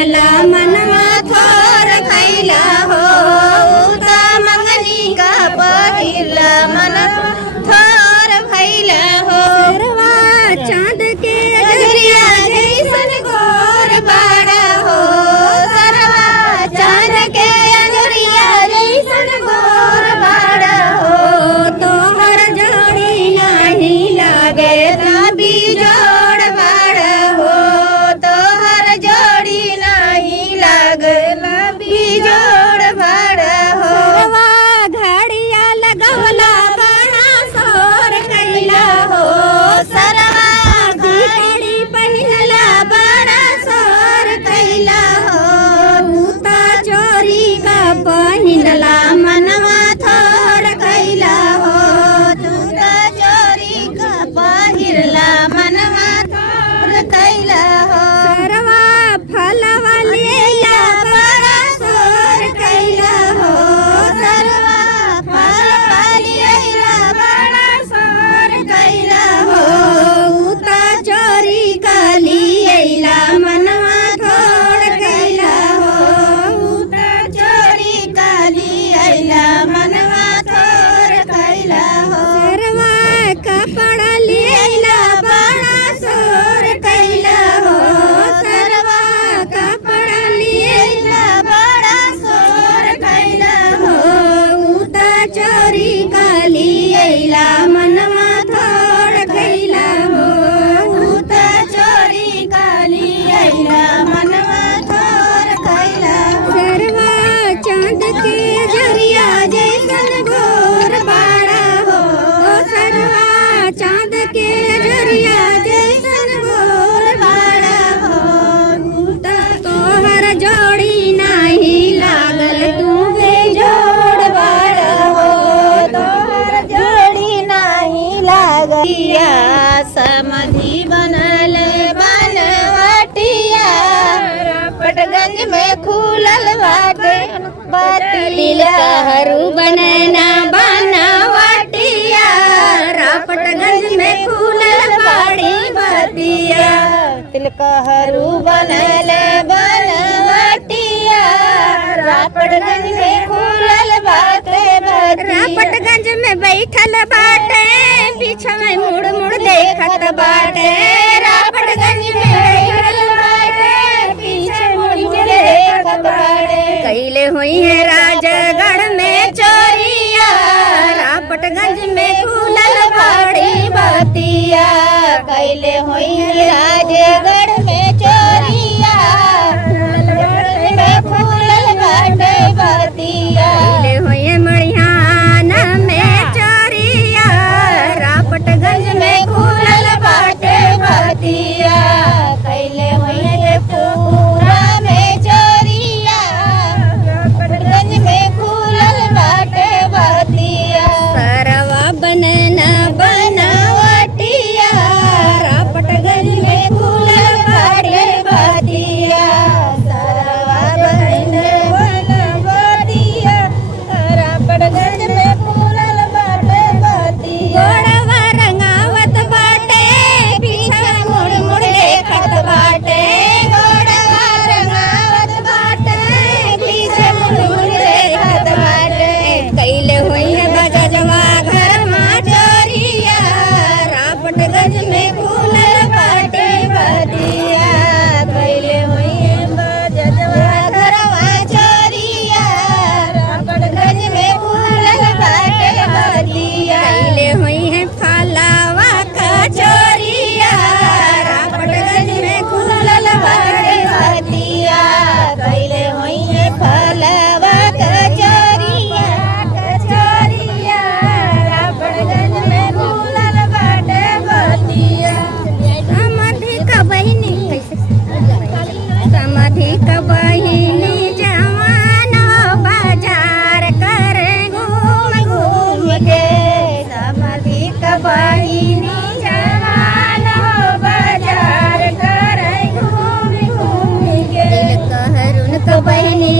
पहिनला मनवा थोर खैला हो उता मंगनी का पहिला मन थोर भैला हो सरवा चांद के अजरिया जैसन गोर बाड़ा हो सरवा चांद के अजरिया जैसन गोर बाड़ा हो तोहर जोड़ी नाही लागे तभी जोड़ बाड़ा हो तोहर जोड़ी नाही लागे तभी जोड़ बाड़ा हो घड़िया लगवला बड़ा सोर कैला हो सरवा घड़ी पहिनला बड़ा सोर कैला हो तूता चोरी का पहिनला मनवा थोर कैला हो तूता चोरी का पहिरला मनवा थोर कैला हो सरवा फलवा लेला बड़ा सोर कैला हो सरवा फलवा लेला बड़ा सोर कैला हो उता चोरी काली अइला मनवा थोर कैला हो उता चोरी काली अइला मनवा थोर कैला हो सरवा कपड़ा लेला बड़ा सोर कैला हो सरवा कपड़ा लेला बड़ा सोर कैला हो उता चोरी काली अइला मनवा थोर कैला हो उता चोरी काली अइला मनवा थोर कैला सरवा चांद के जरिया जैसन गोर बाड़ा हो सरवा चांद के जरिया जैसन गोर बाड़ा हो तोहर जोड़ी नाही लागल तू बेजोड़ बाड़ा हो तोहर जोड़ी नाही लागल समधी बनल बनवटिया पटगंज में खुलल बाटे बतिया हरू बनना बनवटिया रापटगंज में खुलल बाड़ी बतिया तिलकहरू बनल बनवटिया रापटगंज में खुलल बाटे रापटगंज में बैठल बाटे पीछे में मुड़ मुड़ देखत बाटे रापटगंज में बैठल बाटे पीछे मुड़ मुड़ देखत बाटे कैले हुई है राजगढ़ में चोरिया रापटगंज में खुलल बाड़ी बतिया कैले हुई है राजगढ़ में चोरिया में खुलल बाटे बतिया कैले हुई है मड़ियाना में चोरिया रापटगंज में खुलल बाटे बतिया कैले हुई है पूरा में चोरिया रापटगंज में खुलल बाटे बतिया सरवा बनना बनवटिया रापटगंज में खुलल बाटे बतिया सरवा बनना बनवटिया रापटगंज में खुलल बाटे बतिया गोड़वा रंगावत बाटे पीछे मुड़ मुड़ देखत बाटे गोड़वा रंगावत बाटे पीछे मुड़ मुड़ देखत बाटे कैले हुई है बजजवा घर में चोरिया रापटगंज में खुलल बाटे बतिया कैले हुई है बजजवा घरवा चोरिया रापटगंज में खुलल बाटे बतिया कैले हुई है फलावा का चोरिया रापटगंज में खुलल बाटे बतिया कैले हुई है फलावा का चोरिया रापटगंज में खुलल बाटे बतिया समाधि का बहिनी समाधि का बहिनी जवान बाजार कर घूम घूम के समाधि का बहिनी जवान बाजार कर घूम घूम के तिलकहरुन का बहिनी